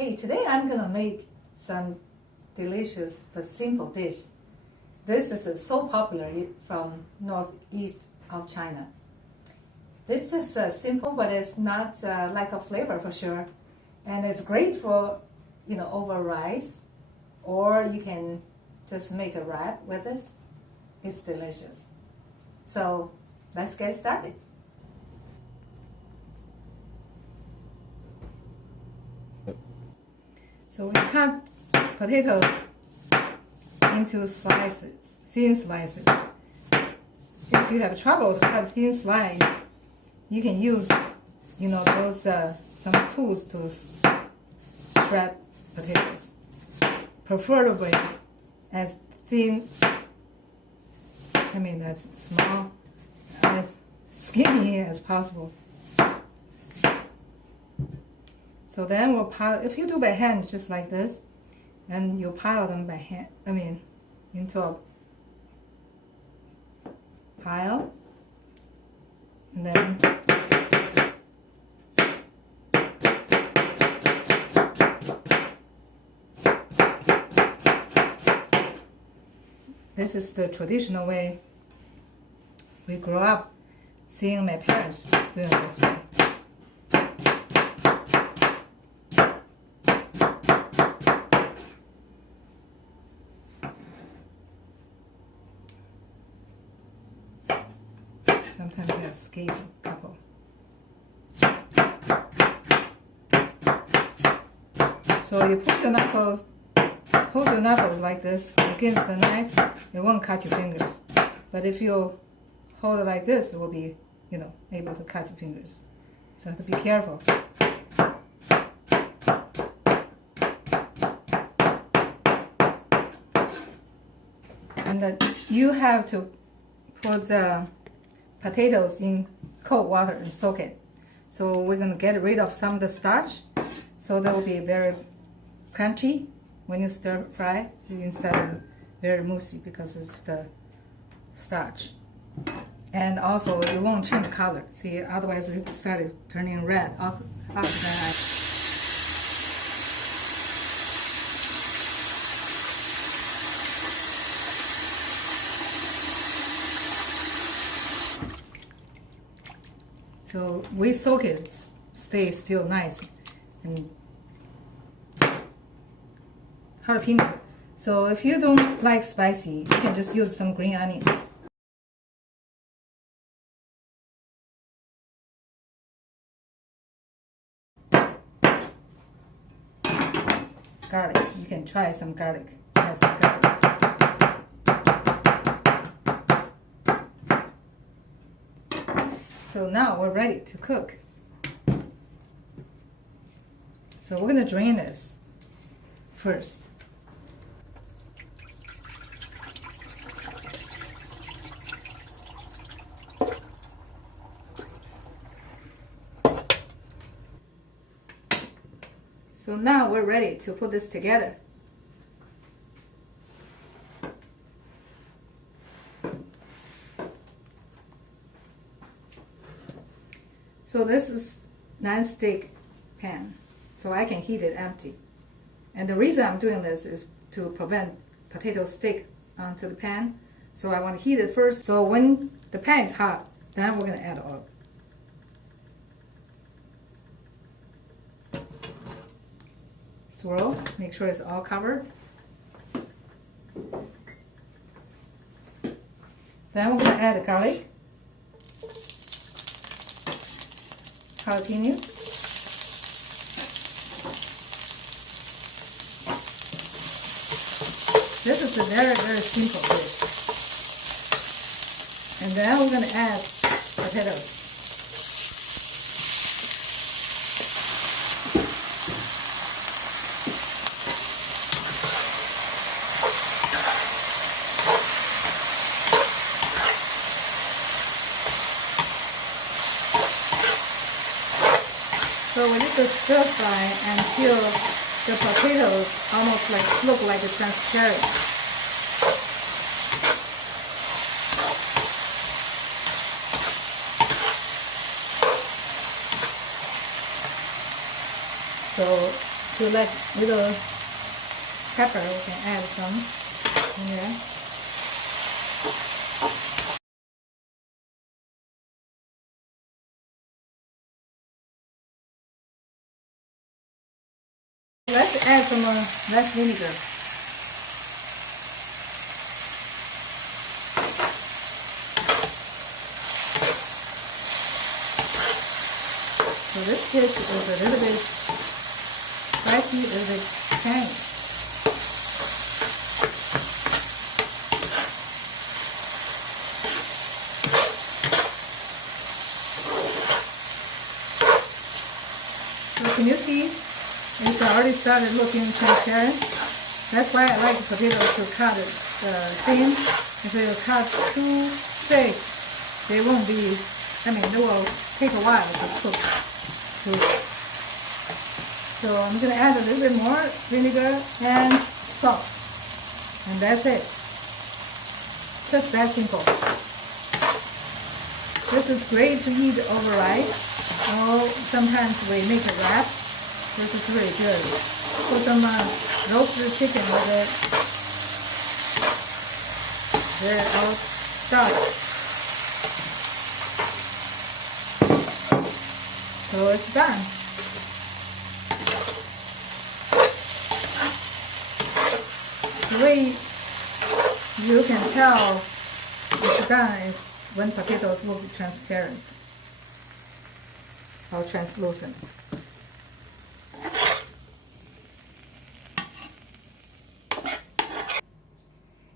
Hey, today I'm gonna make some delicious but simple dish. This is so popular from northeast of China. It's just simple, but it's not lack of flavor for sure, and it's great for over rice, or you can just make a wrap with this. It's delicious. So let's get started. So we cut potatoes into slices, thin slices. If you have trouble to cut thin slices, you can use, those some tools to shred potatoes. Preferably as thin, as small, as skinny as possible. So then we'll pile, if you do by hand, just like this, and you pile them by hand, into a pile, and then this is the traditional way we grew up seeing my parents doing this way. Sometimes I escape a couple. So you put your knuckles, hold your knuckles like this against the knife, it won't cut your fingers. But if you hold it like this, it will be, able to cut your fingers. So you have to be careful. And then you have to put the potatoes in cold water and soak it. So we're going to get rid of some of the starch, so they will be very crunchy when you stir fry instead of very moosey, because it's the starch. And also it won't change color. See, otherwise it started turning red after that. So we soak it, stay still nice and jalapeno. So if you don't like spicy, you can just use some green onions. Garlic, you can try some garlic. Add some garlic. So now we're ready to cook. So we're going to drain this first. So now we're ready to put this together. So this is non-stick pan, so I can heat it empty. And the reason I'm doing this is to prevent potatoes stick onto the pan. So I want to heat it first. So when the pan is hot, then we're going to add oil. Swirl, make sure it's all covered. Then we're going to add garlic, jalapeno, this is a very, very simple dish. And then we're going to add potatoes. So we need to stir fry until the potatoes almost look like transparent. So If you like little pepper, we can add some in there. Let's add some less vinegar. So this dish is a little bit spicy, a little bit tangy. So can you see? It's already started looking transparent. That's why I like potatoes to cut it thin. If they cut too thick, they won't be, they will take a while to cook. So I'm going to add a little bit more vinegar and salt. And that's it. Just that simple. This is great to eat over rice. Or sometimes we make a wrap. This is really good. Put some roasted chicken with it. They're all starched. So it's done. The way you can tell it's done is when potatoes will be transparent or translucent.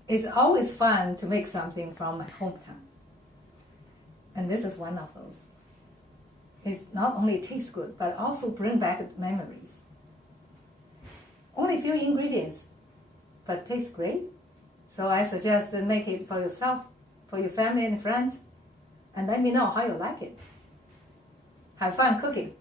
It's always fun to make something from my hometown. And this is one of those. It's not only tastes good, but also bring back memories. Only a few ingredients, but tastes great. So I suggest to make it for yourself, for your family and friends, and let me know how you like it. Have fun cooking.